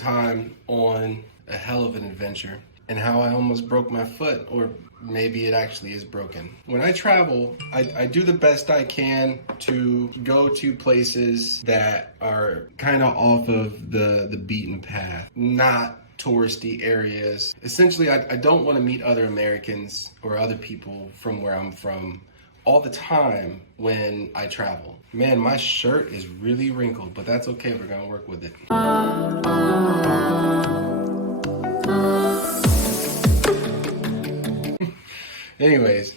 time on a hell of an adventure and how I almost broke my foot, or maybe it actually is broken. When I travel, I do the best I can to go to places that are kind of off of the beaten path, not touristy areas. Essentially, I don't want to meet other Americans or other people from where I'm from all the time when I travel. Man, my shirt is really wrinkled, but that's okay. We're gonna work with it. Anyways,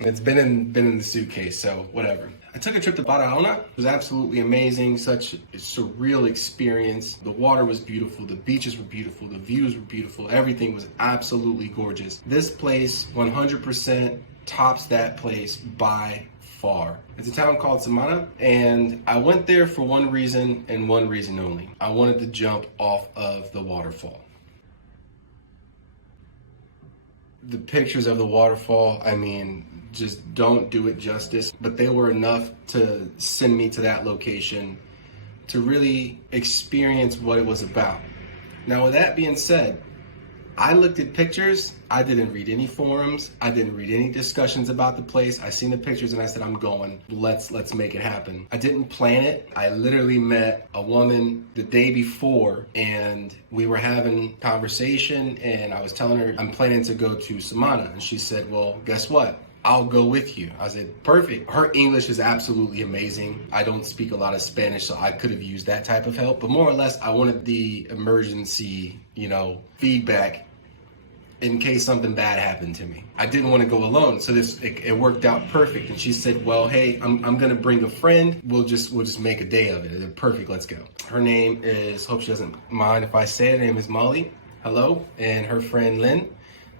it's been in the suitcase, so whatever. I took a trip to Barahona. It was absolutely amazing, such a surreal experience. The water was beautiful, the beaches were beautiful, the views were beautiful, everything was absolutely gorgeous. This place 100% tops that place by far. It's a town called Samana, and I went there for one reason and one reason only. I wanted to jump off of the waterfall. The pictures of the waterfall, I mean, just don't do it justice, but they were enough to send me to that location to really experience what it was about. Now, with that being said, I looked at pictures. I didn't read any forums. I didn't read any discussions about the place. I seen the pictures and I said, I'm going. Let's make it happen. I didn't plan it. I literally met a woman the day before and we were having conversation and I was telling her I'm planning to go to Samana. And she said, well, guess what? I'll go with you. I said, perfect. Her English is absolutely amazing. I don't speak a lot of Spanish, so I could have used that type of help. But more or less, I wanted the emergency, feedback in case something bad happened to me. I didn't want to go alone, so it worked out perfect. And she said, well, hey, I'm gonna bring a friend. We'll just make a day of it. I said, perfect, let's go. Her name is, hope she doesn't mind if I say it, her name is Molly. Hello, and her friend Lynn.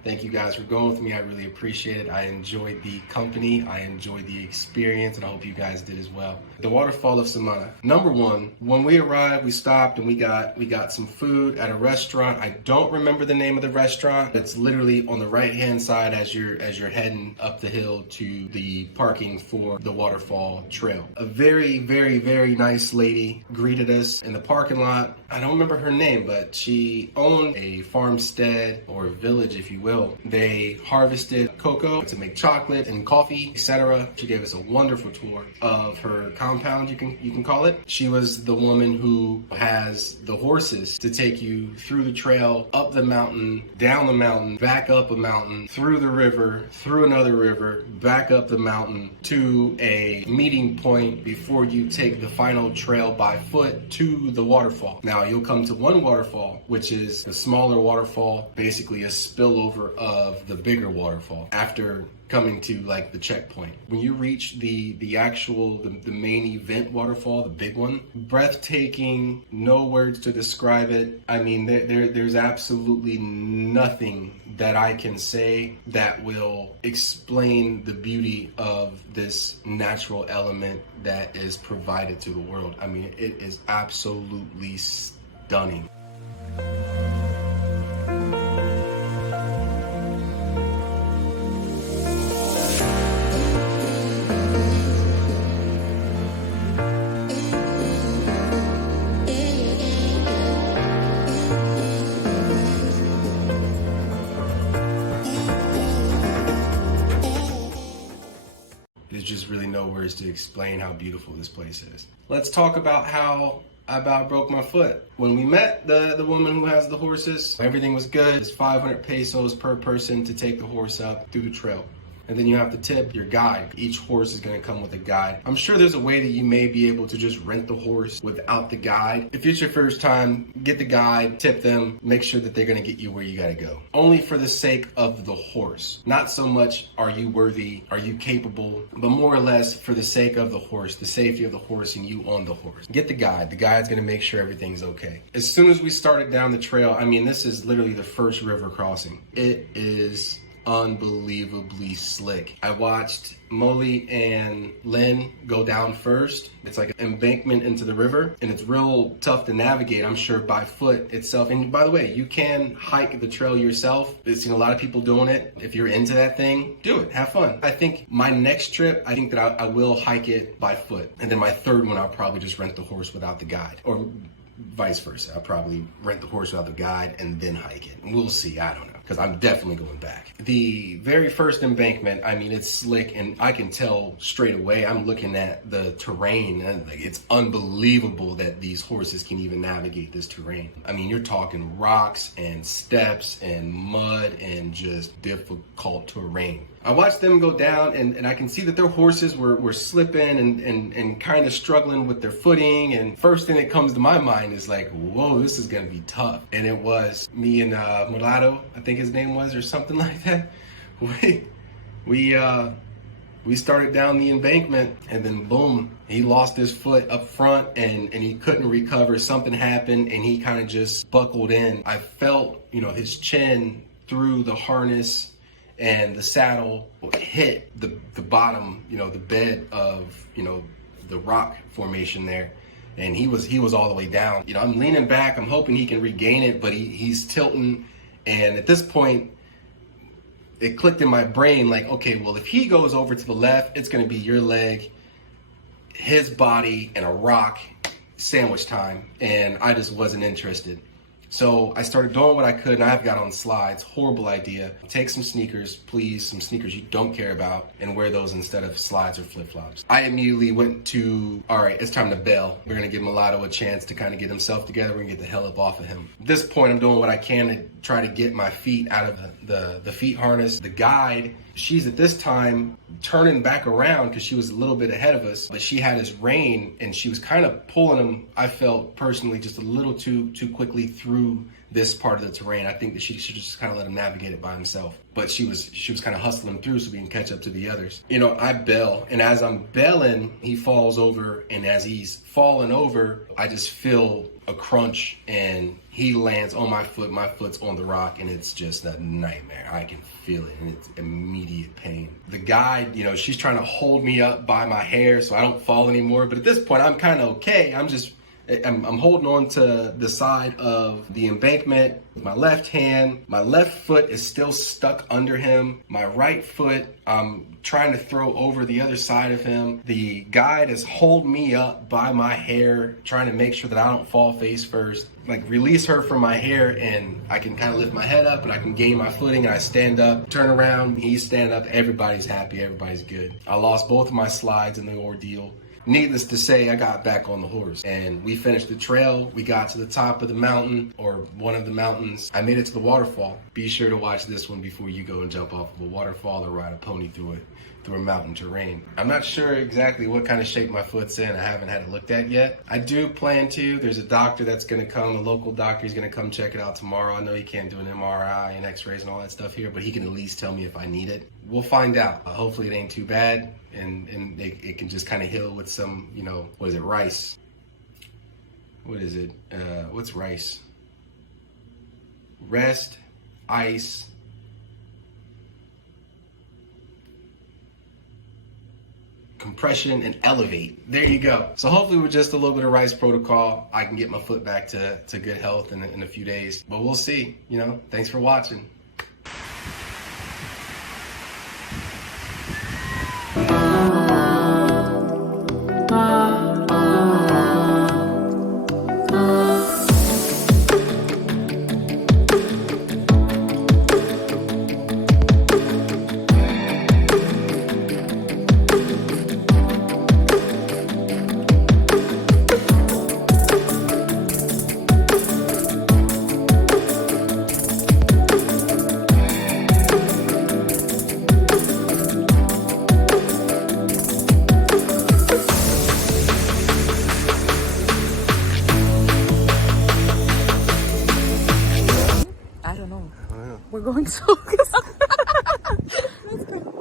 Thank you guys for going with me. I really appreciate it. I enjoyed the company. I enjoyed the experience, and I hope you guys did as well. The waterfall of Samana. Number one, when we arrived, we stopped and we got some food at a restaurant. I don't remember the name of the restaurant. It's literally on the right-hand side as you're heading up the hill to the parking for the waterfall trail. A very, very, very nice lady greeted us in the parking lot. I don't remember her name, but she owned a farmstead or village, if you will. They harvested cocoa to make chocolate and coffee, etc. She gave us a wonderful tour of her compound, you can call it. She was the woman who has the horses to take you through the trail, up the mountain, down the mountain, back up a mountain, through the river, through another river, back up the mountain to a meeting point before you take the final trail by foot to the waterfall. Now, you'll come to one waterfall, which is the smaller waterfall, basically a spillover of the bigger waterfall after coming to like the checkpoint. When you reach the main event waterfall, the big one, breathtaking, no words to describe it. I mean, there's absolutely nothing that I can say that will explain the beauty of this natural element that is provided to the world. I mean, it is absolutely stunning. There's just really no words to explain how beautiful this place is. Let's talk about how I about broke my foot. When we met the woman who has the horses, everything was good. It's 500 pesos per person to take the horse up through the trail. And then you have to tip your guide. Each horse is gonna come with a guide. I'm sure there's a way that you may be able to just rent the horse without the guide. If it's your first time, get the guide, tip them, make sure that they're gonna get you where you gotta go. Only for the sake of the horse. Not so much are you worthy, are you capable, but more or less for the sake of the horse, the safety of the horse and you on the horse. Get the guide. The guide's gonna make sure everything's okay. As soon as we started down the trail, I mean, this is literally the first river crossing. It is unbelievably slick. I watched Molly and Lynn go down first. It's like an embankment into the river and it's real tough to navigate, I'm sure, by foot itself. And by the way, you can hike the trail yourself. I've seen a lot of people doing it. If you're into that thing, do it, have fun. I think my next trip, I think that I will hike it by foot. And then my third one, I'll probably just rent the horse without the guide. Or vice versa. I'll probably rent the horse without the guide and then hike it. We'll see, I don't know, because I'm definitely going back. The very first embankment, I mean, it's slick and I can tell straight away. I'm looking at the terrain and like, it's unbelievable that these horses can even navigate this terrain. I mean, you're talking rocks and steps and mud and just difficult terrain. I watched them go down and I can see that their horses were slipping and kind of struggling with their footing. And first thing that comes to my mind is like, whoa, this is gonna be tough. And it was me and Mulatto, I think his name was, or something like that. We started down the embankment and then boom, he lost his foot up front and he couldn't recover. Something happened and he kind of just buckled in. I felt, you know, his chin through the harness and the saddle hit the bottom, you know, the bed of, you know, the rock formation there. And he was all the way down. You know, I'm leaning back, I'm hoping he can regain it, but he's tilting. And at this point, it clicked in my brain like, okay, well, if he goes over to the left, it's gonna be your leg, his body, and a rock, sandwich time. And I just wasn't interested. So I started doing what I could, and I've got on slides. Horrible idea. Take some sneakers, please, some sneakers you don't care about, and wear those instead of slides or flip-flops. I immediately went to, all right, it's time to bail. We're gonna give Mulatto a chance to kind of get himself together. We're gonna get the hell up off of him. At this point, I'm doing what I can to try to get my feet out of the feet harness. The guide, she's at this time turning back around because she was a little bit ahead of us, but she had his rein and she was kind of pulling him, I felt personally, just a little too quickly through this part of the terrain. I think that she should just kind of let him navigate it by himself. But she was kind of hustling him through so we can catch up to the others. You know, I bail, and as I'm bailing, he falls over, and as he's falling over, I just feel a crunch, and he lands on my foot's on the rock, and it's just a nightmare. I can feel it, and it's immediate pain. The guide, you know, she's trying to hold me up by my hair so I don't fall anymore, but at this point, I'm kind of okay. I'm holding on to the side of the embankment with my left hand. My left foot is still stuck under him. My right foot, I'm trying to throw over the other side of him. The guide is holding me up by my hair, trying to make sure that I don't fall face first. Like, release her from my hair and I can kind of lift my head up and I can gain my footing and I stand up, turn around, he's standing up. Everybody's happy, everybody's good. I lost both of my slides in the ordeal. Needless to say, I got back on the horse and we finished the trail. We got to the top of the mountain, or one of the mountains. I made it to the waterfall. Be sure to watch this one before you go and jump off of a waterfall or ride a pony through a mountain terrain. I'm not sure exactly what kind of shape my foot's in. I haven't had it looked at yet. I do plan to. There's a doctor that's gonna come, a local doctor. He's gonna come check it out tomorrow. I know he can't do an MRI and x-rays and all that stuff here, but he can at least tell me if I need it. We'll find out. Hopefully it ain't too bad and it can just kind of heal with some, you know, what is it, rice? What is it? What's rice? Rest, ice, compression, and elevate. There you go. So hopefully with just a little bit of rice protocol, I can get my foot back to good health in a few days. But we'll see, you know. Thanks for watching. We're going so